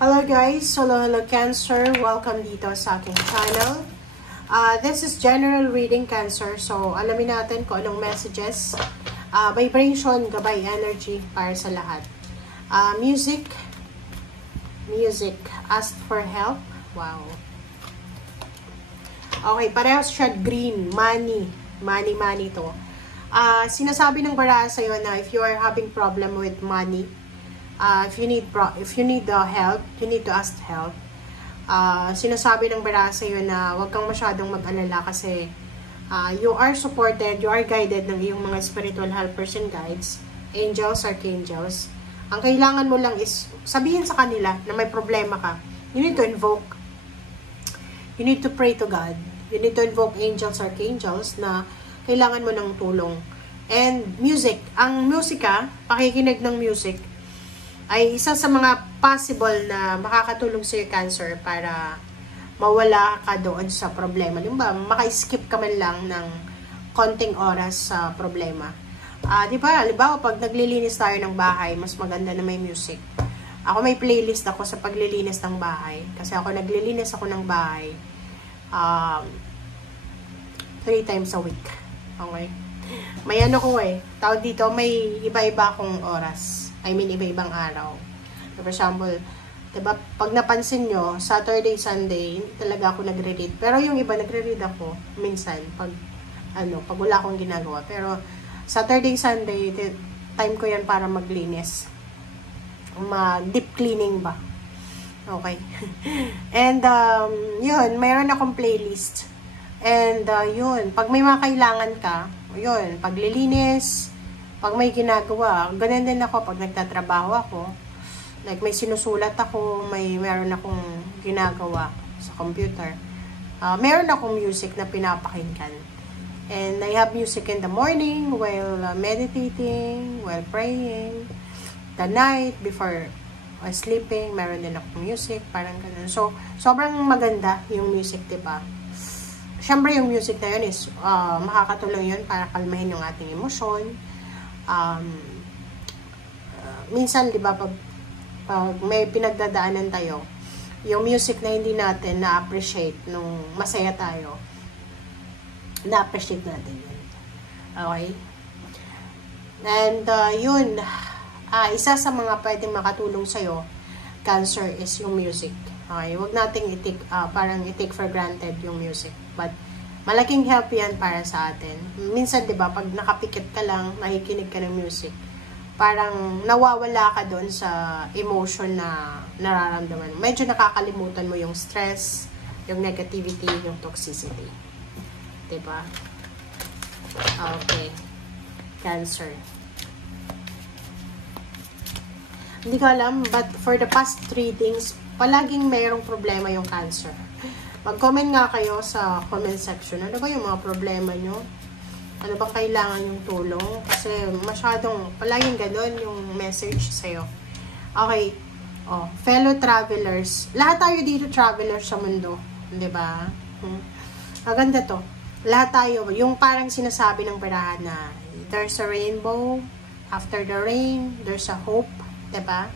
Hello guys, hello Cancer, welcome dito sa aking channel. This is general reading Cancer, so alamin natin kung anong messages, vibration, gabay, energy para sa lahat. Music, ask for help, wow. Okay, parehas siya green, money to. Sinasabi ng baraha sa'yo na if you are having problem with money, if you need help, you need to ask help. Sinasabi ng baraha sa'yo na huwag kang masyadong mag-alala kasi you are supported, you are guided ng iyong mga spiritual helpers and guides, angels, archangels. Ang kailangan mo lang is sabihin sa kanila na may problema ka. You need to invoke. You need to pray to God. You need to invoke angels, archangels na kailangan mo ng tulong. And music. Ang musika, pakikinig ng music, ay isa sa mga possible na makakatulong sa Cancer para mawala ka doon sa problema. Diba, maka-skip ka man lang ng konting oras sa problema. Diba, halimbawa, pag naglilinis tayo ng bahay, mas maganda na may music. Ako may playlist ako sa paglilinis ng bahay. Kasi ako naglilinis ako ng bahay 3 times a week. Okay? May ano ko tawag dito, may iba-iba akong oras. I mean, iba-ibang araw. For example, diba, pag napansin nyo, Saturday, Sunday, hindi talaga ako nagre-read. Pero yung iba, nagre-read ako minsan, pag wala akong ginagawa. Pero, Saturday, Sunday, time ko yan para maglinis. Mag-deep cleaning ba? Okay. And, yun, mayroon akong playlist. And, yun, pag may mga kailangan ka, yun, paglilinis, pag may ginagawa, ganun din ako pag nagtatrabaho ako. Like, may sinusulat ako, meron akong ginagawa sa computer. Meron akong music na pinapakinggan. And I have music in the morning while meditating, while praying. The night, before sleeping, meron din akong music, parang ganun. So, sobrang maganda yung music, diba? Siyempre, yung music na yun is makakatulong yun para kalmahin yung ating emosyon. Minsan, di ba, pag may pinagdadaanan tayo, yung music na hindi natin na-appreciate nung masaya tayo, na-appreciate natin yun. Okay? And, yun, isa sa mga pwedeng makatulong sa'yo, Cancer, is yung music. Okay? Huwag nating parang i-take for granted yung music. But, malaking help yan para sa atin. Minsan, di ba, pag nakapikit ka lang, nakikinig ka ng music, parang nawawala ka doon sa emotion na nararamdaman. Medyo nakakalimutan mo yung stress, yung negativity, yung toxicity. Di ba? Okay. Cancer. Hindi ko alam, but for the past readings, palaging mayroong problema yung Cancer. Mag-comment nga kayo sa comment section. Ano ba yung mga problema nyo? Ano ba kailangan yung tulong? Kasi masyadong, palaging ganun yung message sa'yo. Okay. Fellow travelers. Lahat tayo dito travelers sa mundo. Diba? Maganda to. Lahat tayo. Yung parang sinasabi ng baraha na there's a rainbow. After the rain, there's a hope. Diba?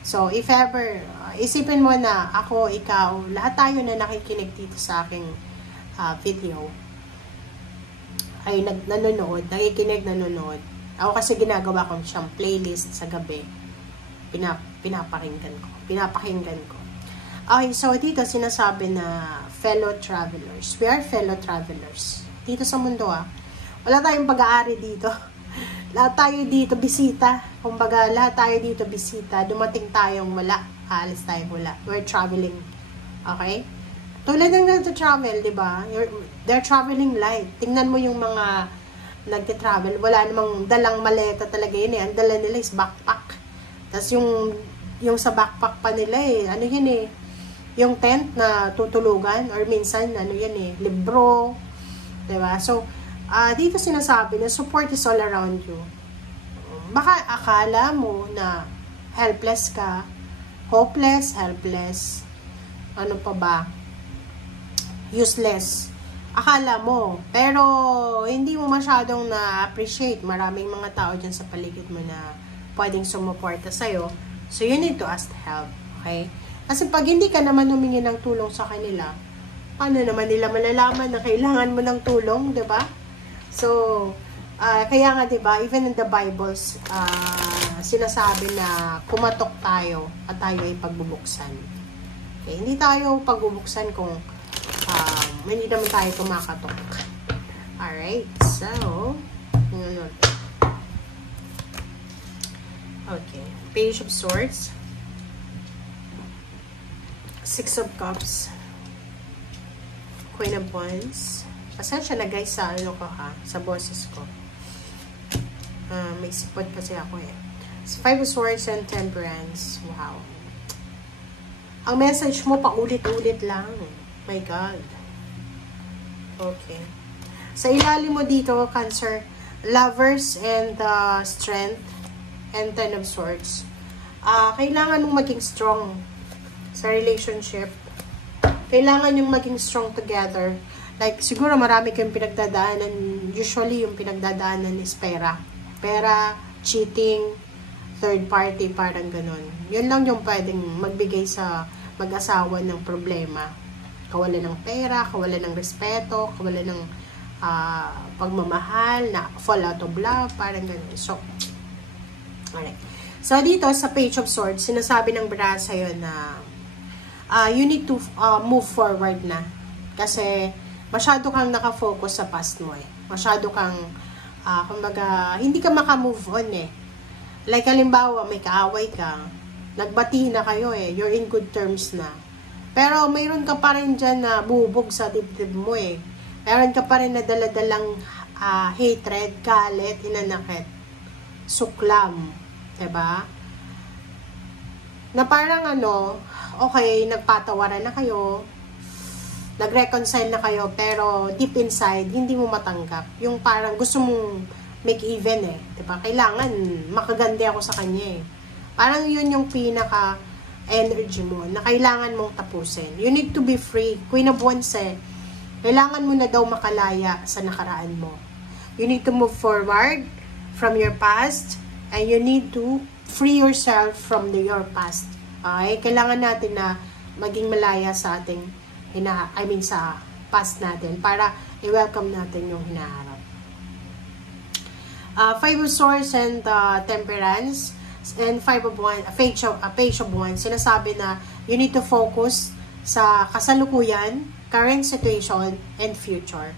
So, if ever, isipin mo na ako, ikaw, lahat tayo na nakikinig dito sa aking video ay nanonood, nanonood. Ako kasi ginagawa ko siyang playlist sa gabi. Pinapakinggan ko. Okay, so dito sinasabi na fellow travelers. We are fellow travelers. Dito sa mundo wala tayong pag-aari dito. Lahat tayo dito bisita. Kumbaga, lahat tayo dito bisita. Dumating tayong wala. Alis tayong wala. We're traveling. Okay? Tulad ng nagta-travel, di ba? They're traveling light. Tingnan mo yung mga nagta-travel. Wala namang dalang maleta talaga yun Ang dala nila is backpack. Tapos yung sa backpack pa nila ano yun yung tent na tutulugan. Or minsan, libro. Di ba? So, dito sinasabi na support is all around you. Baka akala mo na helpless ka, hopeless, helpless, ano pa ba, useless. Akala mo, pero hindi mo masyadong na-appreciate. Maraming mga tao dyan sa paligid mo na pwedeng sumuporta sa'yo. So, you need to ask help. Okay? Kasi pag hindi ka naman humingi ng tulong sa kanila, paano naman nila malalaman na kailangan mo ng tulong, di ba? So, kaya nga, di ba, even in the Bibles, sinasabi na kumatok tayo at tayo ay pagbubuksan. Okay, hindi tayo pagbubuksan kung hindi naman tayo kumakatok. Alright, so, okay, Page of Swords, Six of Cups, Queen of Wands. Pasensya na guys sa ano ko sa boses ko. May sipot kasi ako eh. Five of Swords and Temperance. Wow. Ang message mo paulit-ulit lang. My God. Okay. Sa ilalim mo dito, Cancer, Lovers and Strength and Ten of Swords. Kailangan mong maging strong sa relationship. Kailangan yung maging strong together. Like, siguro marami kayong pinagdadaanan. Usually, yung pinagdadaanan is pera. Pera, cheating, third party, parang ganun. Yun lang yung pwedeng magbigay sa mag-asawa ng problema. Kawalan ng pera, kawalan ng respeto, kawalan ng pagmamahal, na fall out of love, parang ganun. So, alright. So, dito sa Page of Swords, sinasabi ng bra sa'yo na you need to move forward na. Kasi, masyado kang nakafocus sa past mo eh. Masyado kang, kumbaga, hindi ka makamove on eh. Like, halimbawa, may kaaway ka, nagbati na kayo eh, you're in good terms na. Pero, mayroon ka pa rin dyan na bubog sa dibdib mo eh. Mayroon ka pa rin na daladalang hatred, galit, inanakit, suklam. Diba? Na parang okay, nagpatawaran na kayo, nag-reconcile na kayo, pero deep inside, hindi mo matanggap. Yung parang gusto mong make even eh. Diba? Kailangan makagandi ako sa kanya eh. Parang yun yung pinaka-energy mo na kailangan mong tapusin. You need to be free. Queen of Wands eh. Kailangan mo na daw makalaya sa nakaraan mo. You need to move forward from your past and you need to free yourself from your past. Okay? Kailangan natin na maging malaya sa ating sa past natin para i-welcome natin yung hinaharap. Five of Swords and Temperance and Page of Wands. Sinasabi na you need to focus sa kasalukuyan, current situation, and future.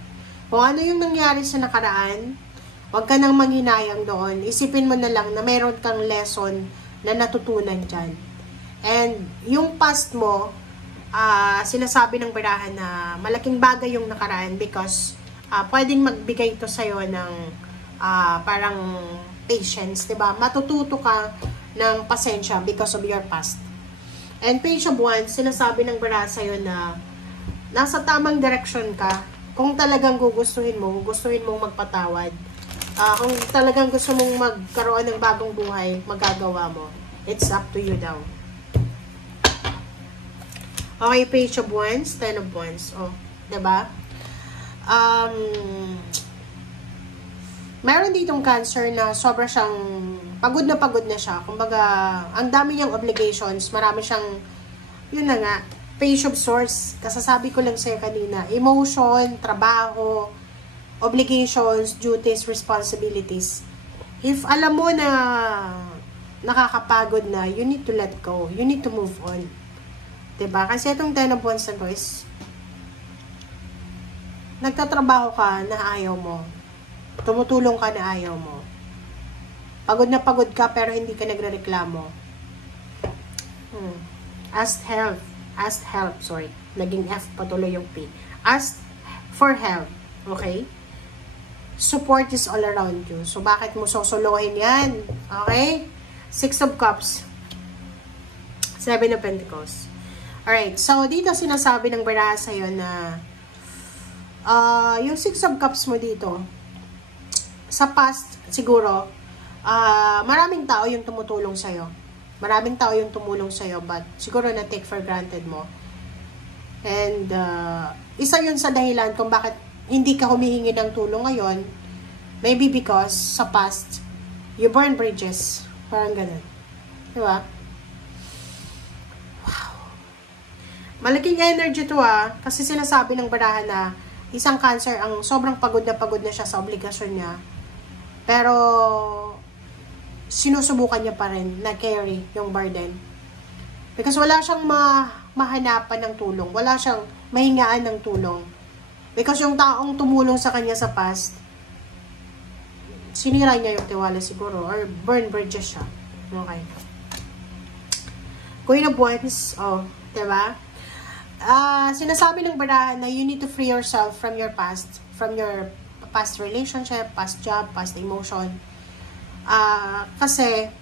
Kung ano yung nangyari sa nakaraan, huwag ka nang manghinayang doon. Isipin mo na lang na mayroon kang lesson na natutunan dyan. And yung past mo, sinasabi ng barahan na malaking bagay yung nakaraan because pwedeng magbigay ito sa'yo ng parang patience, diba? Matututo ka ng pasensya because of your past. And Page of Wands, sinasabi ng barahan sa'yo na nasa tamang direction ka. Kung talagang gugustuhin mong magpatawad. Kung talagang gusto mong magkaroon ng bagong buhay, magagawa mo. It's up to you daw. Okay, Page of Wands, Ten of Wands. Oh, diba? Meron ditong Cancer na sobra siyang pagod na siya. Kumbaga, ang dami niyang obligations, marami siyang, yun na nga, Page of Swords, kasasabi ko lang sa'yo kanina, emotion, trabaho, obligations, duties, responsibilities. If alam mo na nakakapagod na, you need to let go. You need to move on. Diba? Kasi itong Ten of Wands na guys, nagtatrabaho ka na ayaw mo. Tumutulong ka na ayaw mo. Pagod na pagod ka pero hindi ka nagrereklamo. Ask help, sorry. Naging F, patuloy yung P. Ask for help. Okay? Support is all around you. So, bakit mo sosolohin yan? Okay? Six of Cups. Seven of Pentacles. Alright. So, dito sinasabi ng baraha sa'yo na yung Six of Cups mo dito, sa past, siguro, maraming tao yung tumutulong sa'yo. Maraming tao yung tumulong sa'yo, but siguro na-take for granted mo. And, isa yun sa dahilan kung bakit hindi ka humihingi ng tulong ngayon, maybe because sa past, you burn bridges. Parang ganun. Diba? Wow. Malaking energy to kasi sinasabi ng barahan na isang Cancer ang sobrang pagod na siya sa obligasyon niya. Pero sinusubukan niya pa rin na carry yung burden. Because wala siyang mahanapan ng tulong. Wala siyang mahingaan ng tulong. Because yung taong tumulong sa kanya sa past, sinira niya yung tiwala siguro or burn bridges siya. Okay. Queen of Wands, diba? Sinasabi ng barahan na you need to free yourself from your past relationship, past job, past emotion. Kasi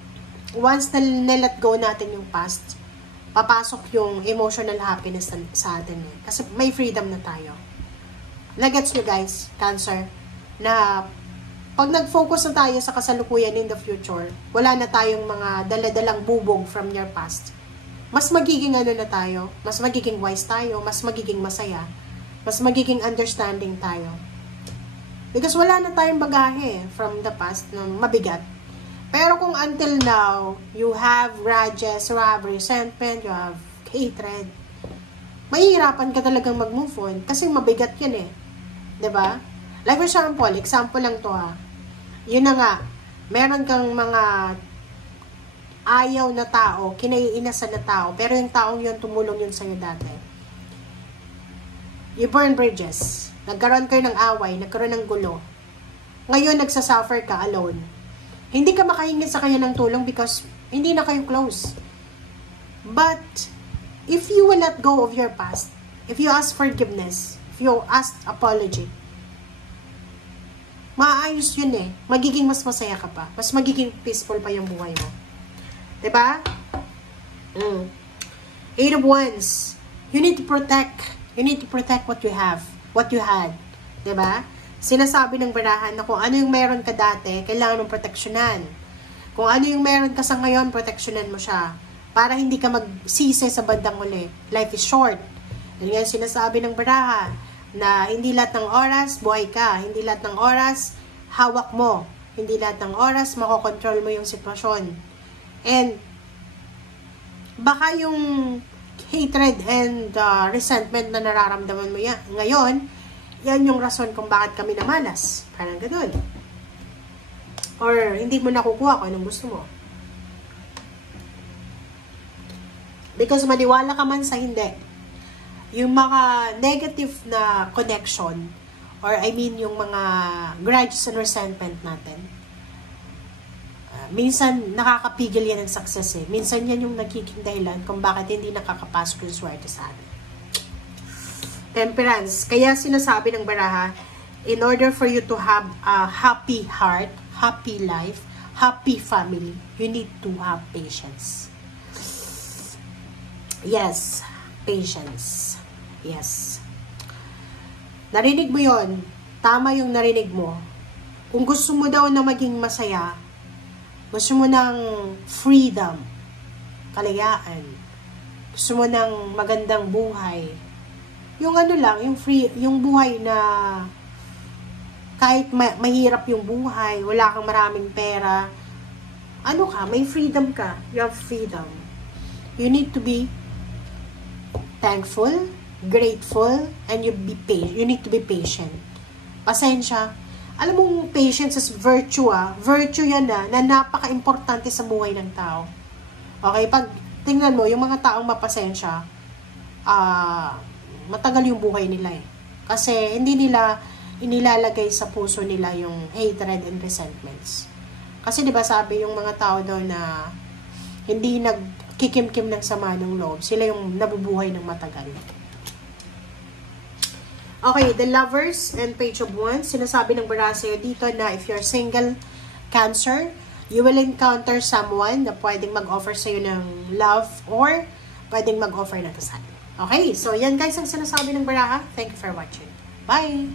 once na let go natin yung past, papasok yung emotional happiness sa atin kasi may freedom na tayo. Nagets nyo guys, Cancer, na pag nag-focus na tayo sa kasalukuyan in the future, wala na tayong mga daladalang bubog from your past. Mas magiging na tayo, mas magiging wise tayo, mas magiging masaya, mas magiging understanding tayo. Because wala na tayong bagahe from the past na mabigat. Pero kung until now, you have grudges, you have resentment, you have hatred, mahihirapan ka talagang mag-move on kasi mabigat yun Diba? Like for example lang to Yun na nga, meron kang mga ayaw na tao, kinaiinasan na tao, pero yung taong yun, tumulong yun sa'yo dati. You burn bridges. Nagkaroon kayo ng away, nagkaroon ng gulo. Ngayon, nagsasuffer ka alone. Hindi ka makahingi sa kanya ng tulong because hindi na kayo close. But, if you will let go of your past, if you ask forgiveness, if you ask apology, maayos yun Magiging mas masaya ka pa. Mas magiging peaceful pa yung buhay mo. Diba? Eight of Wands. You need to protect. You need to protect what you have. What you had. Diba? Sinasabi ng barahan na kung ano yung meron ka dati, kailangan mong proteksyonan. Kung ano yung meron ka sa ngayon, proteksyonan mo siya. Para hindi ka magsisi sa bandang huli. Life is short. Yan yung sinasabi ng barahan na hindi lahat ng oras, buhay ka. Hindi lahat ng oras, hawak mo. Hindi lahat ng oras, makokontrol mo yung sitwasyon. And, baka yung hatred and resentment na nararamdaman mo ngayon, yan yung rason kung bakit kami namalas. Parang ganun. Or, hindi mo nakukuha kung anong gusto mo. Because maniwala ka man sa hindi, yung mga negative na connection, or I mean yung mga grudges and resentment natin, minsan nakakapigil yan ng success Minsan yan yung nagiging dahilan kung bakit hindi nakakapasok yung swerte sa atin. Temperance. Kaya sinasabi ng baraha, in order for you to have a happy heart, happy life, happy family, you need to have patience. Yes, patience. Yes. Narinig mo yon. Tama yung narinig mo. Kung gusto mo daw na maging masaya, gusto mo ng freedom, kalayaan, gusto mo ng magandang buhay, yung yung buhay na kahit mahirap yung buhay, wala kang maraming pera, may freedom ka, you have freedom. You need to be thankful, grateful, and you need to be patient. Pasensya. Alam mo, patience is virtue Virtue yan na napaka-importante sa buhay ng tao. Okay, pag tingnan mo, yung mga taong mapasensya, matagal yung buhay nila Kasi hindi nila inilalagay sa puso nila yung hatred and resentments. Kasi diba sabi yung mga tao daw na hindi nagkikim-kim ng sama ng loob, sila yung nabubuhay ng matagal. Okay, the Lovers and Page of Wands. Sinasabi ng baraha sa'yo dito na if you're single, Cancer, you will encounter someone na pwedeng mag-offer sa'yo ng love or pwedeng mag-offer ng kasal. Okay, so yan guys ang sinasabi ng baraha. Thank you for watching. Bye!